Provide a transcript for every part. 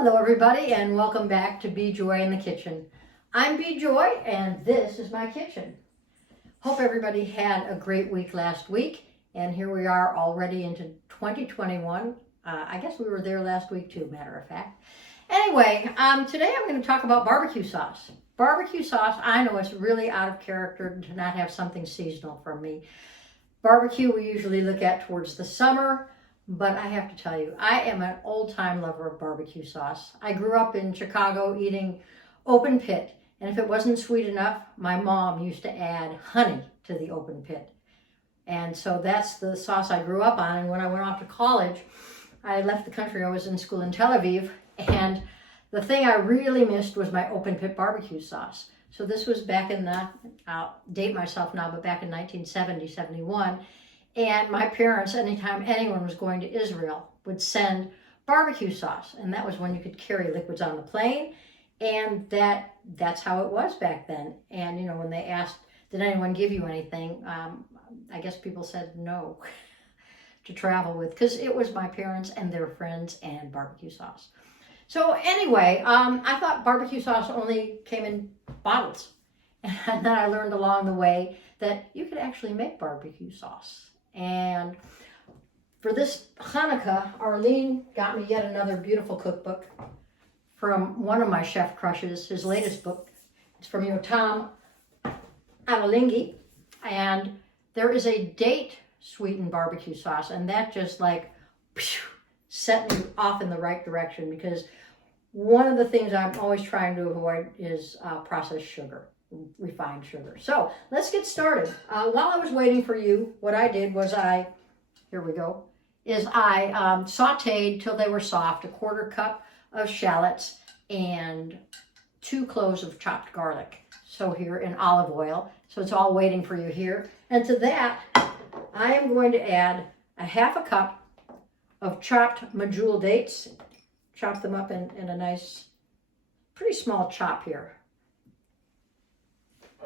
Hello everybody and welcome back to Be Joy in the Kitchen. I'm Be Joy and this is my kitchen. Hope everybody had a great week last week, and here we are already into 2021. I guess we were there last week too, matter of fact. Anyway, today I'm going to talk about barbecue sauce. Barbecue sauce, I know it's really out of character to not have something seasonal from me. Barbecue we usually look at towards the summer. But I have to tell you, I am an old-time lover of barbecue sauce. I grew up in Chicago eating open pit, and if it wasn't sweet enough, my mom used to add honey to the open pit. And so that's the sauce I grew up on, and when I went off to college, I left the country. I was in school in Tel Aviv, and the thing I really missed was my open pit barbecue sauce. So this was back in the, I'll date myself now, but back in 1970, 71. And my parents, anytime anyone was going to Israel, would send barbecue sauce. And that was when you could carry liquids on the plane. And that's how it was back then. And, you know, when they asked, did anyone give you anything? I guess people said no to travel with, because it was my parents and their friends and barbecue sauce. So anyway, I thought barbecue sauce only came in bottles. And then I learned along the way that you could actually make barbecue sauce. And for this Hanukkah, Arlene got me yet another beautiful cookbook from one of my chef crushes, his latest book. It's from Yotam, Ottolenghi, and there is a date sweetened barbecue sauce, and that just like set me off in the right direction, because one of the things I'm always trying to avoid is processed sugar. Refined sugar. So let's get started. While I was waiting for you, what I did was I sauteed till they were soft, a quarter cup of shallots and 2 cloves of chopped garlic. So here in olive oil. So it's all waiting for you here. And to that, I am going to add a half a cup of chopped medjool dates. Chop them up in a nice, pretty small chop here.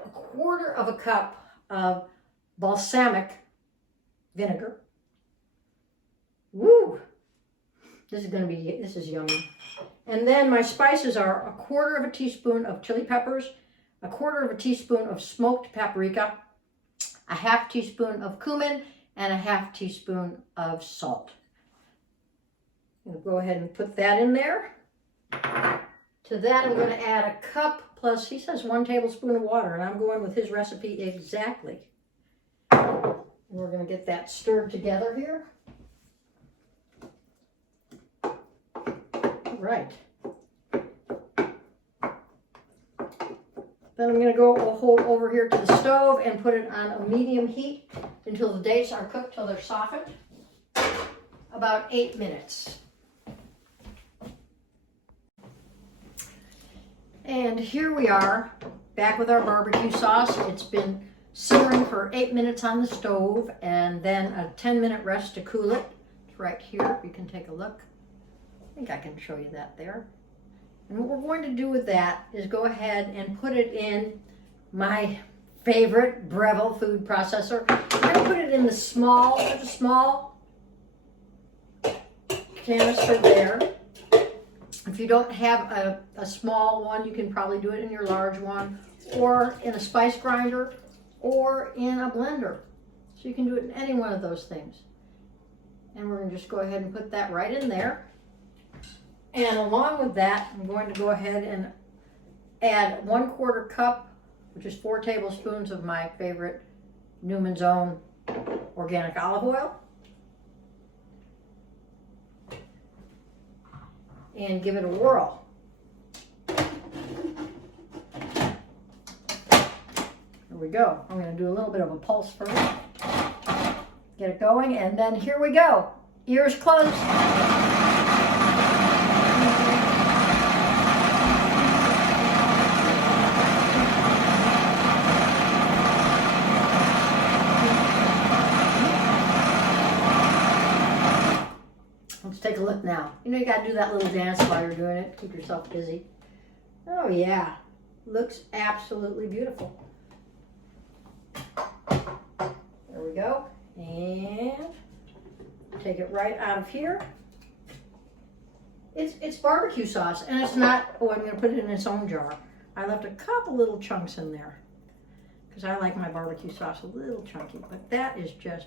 A quarter of a cup of balsamic vinegar. Woo! This is yummy. And then my spices are a quarter of a teaspoon of chili peppers, a quarter of a teaspoon of smoked paprika, a half teaspoon of cumin, and a half teaspoon of salt. I'm going to go ahead and put that in there. To that, I'm going to add a cup plus, he says 1 tablespoon of water, and I'm going with his recipe exactly. And we're going to get that stirred together here. Right. Then I'm going to go over here to the stove and put it on a medium heat until the dates are cooked, till they're softened. About 8 minutes. And here we are, back with our barbecue sauce. It's been simmering for 8 minutes on the stove, and then a 10-minute rest to cool it. It's right here. You can take a look. I think I can show you that there. And what we're going to do with that is go ahead and put it in my favorite Breville food processor. I'm going to put it in the small canister there. If you don't have a small one, you can probably do it in your large one, or in a spice grinder, or in a blender. So you can do it in any one of those things. And we're going to just go ahead and put that right in there. And along with that, I'm going to go ahead and add 1/4 cup, which is 4 tablespoons of my favorite Newman's Own organic olive oil. And give it a whirl. There we go. I'm going to do a little bit of a pulse first. Get it going, and then here we go. Ears closed. Let's take a look now. You know, you got to do that little dance while you're doing it. Keep yourself busy. Oh, yeah. Looks absolutely beautiful. There we go. And take it right out of here. It's it's barbecue sauce, and it's not, oh, I'm going to put it in its own jar. I left a couple little chunks in there because I like my barbecue sauce a little chunky, but that is just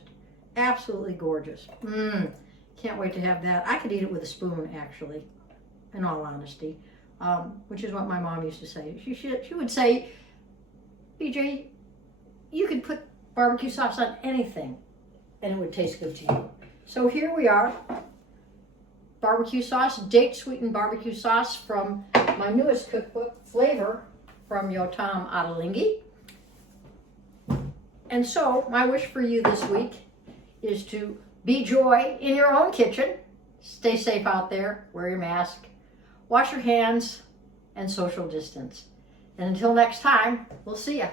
absolutely gorgeous. Can't wait to have that. I could eat it with a spoon, actually, in all honesty, which is what my mom used to say. She would say, BJ, you could put barbecue sauce on anything and it would taste good to you. So here we are, barbecue sauce, date sweetened barbecue sauce from my newest cookbook, Flavor, from Yotam Ottolenghi. And so my wish for you this week is to be joy in your own kitchen. Stay safe out there, wear your mask, wash your hands, and social distance. And until next time, we'll see you.